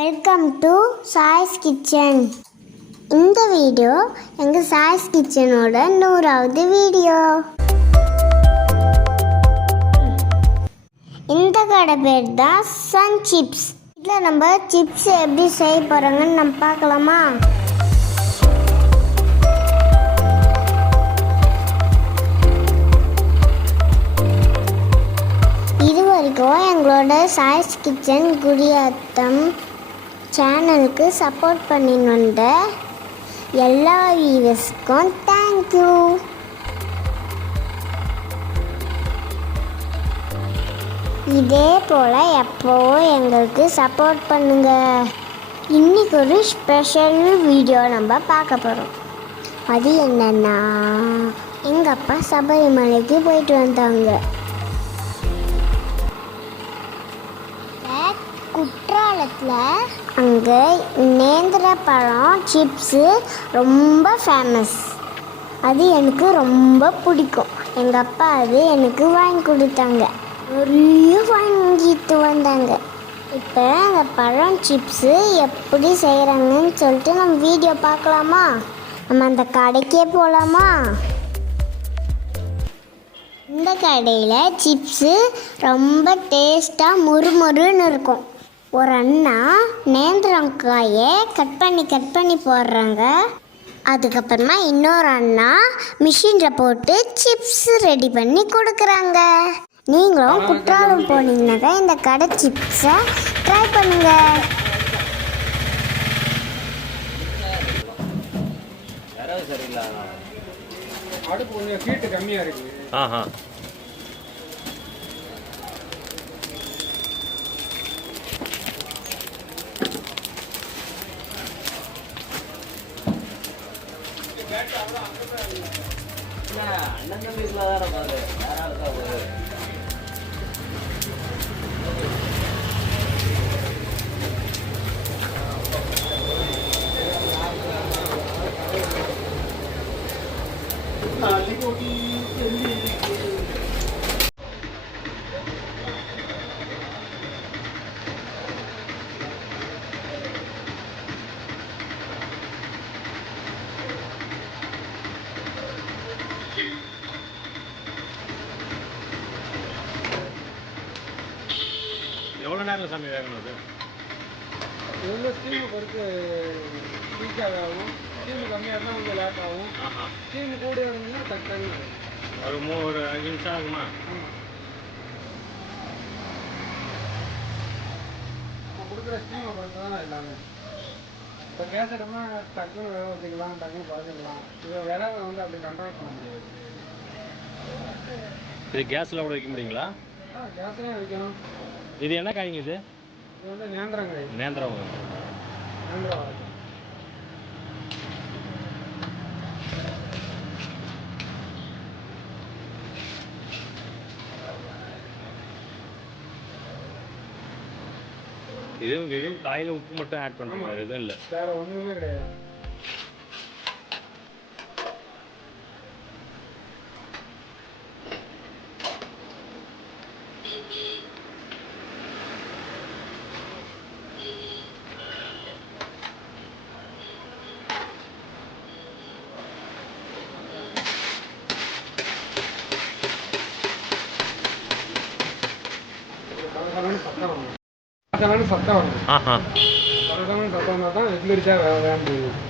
Welcome to choice kitchen இந்த video எங்கள் choice கிச்சனோட நூறாவது வீடியோ. இந்த கடை பேர் தான் சன் சிப்ஸ் இதில் நம்ம சிப்ஸ் எப்படி செய்ய போகிறோங்கன்னு நம்ம பார்க்கலாமா? இது வரைக்கும் எங்களோட சாய்ஸ் கிச்சன் குடியாத்தம் சேனலுக்கு சப்போர்ட் பண்ணின்னு வந்த எல்லா வியூவர்ஸ்க்கும் தேங்க்யூ இதே போல் எப்போவும் எங்களுக்கு சப்போர்ட் பண்ணுங்கள் இன்றைக்கி ஒரு ஸ்பெஷல் வீடியோ நம்ம பார்க்க போகிறோம் அது என்னென்னா எங்கள் அப்பா சபரிமலைக்கு போயிட்டு வந்தாங்க. குற்றாலத்தில் அங்கே நேந்திர பழம் சிப்ஸு ரொம்ப ஃபேமஸ் அது எனக்கு ரொம்ப பிடிக்கும். எங்கள் அப்பா அது எனக்கு வாங்கி கொடுத்தாங்க. நிறைய வாங்கிட்டு வந்தாங்க. இப்போ அந்த பழம் சிப்ஸு எப்படி செய்கிறாங்கன்னு சொல்லிட்டு நம்ம வீடியோ பார்க்கலாமா? நம்ம அந்த கடைக்கே போகலாமா இந்த கடையில் சிப்ஸு ரொம்ப டேஸ்ட்டாக முறுமுறுன்னு இருக்கும். ஒரு அண்ணா நேந்திரங்காயை கட் பண்ணி கட் பண்ணி போடுறாங்க. அதுக்கப்புறமா இன்னொரு அண்ணா மிஷினில் போட்டு சிப்ஸ் ரெடி பண்ணி கொடுக்குறாங்க. நீங்களும் குற்றாலம் போனீங்கன்னா இந்த கடை சிப்ஸை ட்ரை பண்ணுங்க. அடுப்பு கொஞ்சம் ஹீட்டு கம்மியாக இருக்கு. ஆஹா. எவ்வளோ நேரம் சாமி வேகணும் அது வந்து ஸ்டீமு பொறுத்து குயிக்காக ஆகும் ஸ்டீமு கம்மியாக இருந்தால் கொஞ்சம் லேட் ஆகும். ஸ்டீமு கூட இருந்ததுன்னா டக்குன்னு ஒரு மூ ஒரு அஞ்சு நிமிஷம் ஆகுமா? கொடுக்குற ஸ்டீமை பொறுத்து தான் எல்லாமே. இப்போ கேஸ் இடமா டக்குன்னு வேக வச்சுக்கலாம் டக்குன்னு பார்த்துக்கலாம் இதை விறகு வந்து அப்படி கண்ட்ரோல் பண்ண முடியாது. இது கேஸில் கூட வைக்க முடியுங்களா? ஆ கேஸ்லேயும் வைக்கணும் இது என்ன காய்ங்க இது? இது வந்து நேந்திரங்காய் நேந்திரம் நேந்திரம் இது வெறும் காயில் உப்பு மட்டும் ஆட் பண்ணுற மாதிரி எதுவும் இல்லை. வேற ஒன்றுமே கிடையாது. சத்தம் சத்தம் சத்தம் தான் எக்லிரிச்சா வேக வேக முடியுது இந்த வீடியோ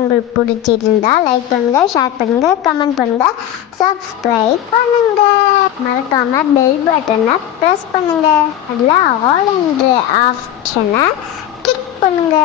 உங்களுக்கு பிடிச்சிருந்தா லைக் பண்ணுங்க ஷேர் பண்ணுங்க கமெண்ட் பண்ணுங்க சப்ஸ்கிரைப் பண்ணுங்க. மறக்காம பெல் பட்டனை ப்ரெஸ் பண்ணுங்க. அதில் ஆல் என்ற ஆப்ஷனை கிளிக் பண்ணுங்க.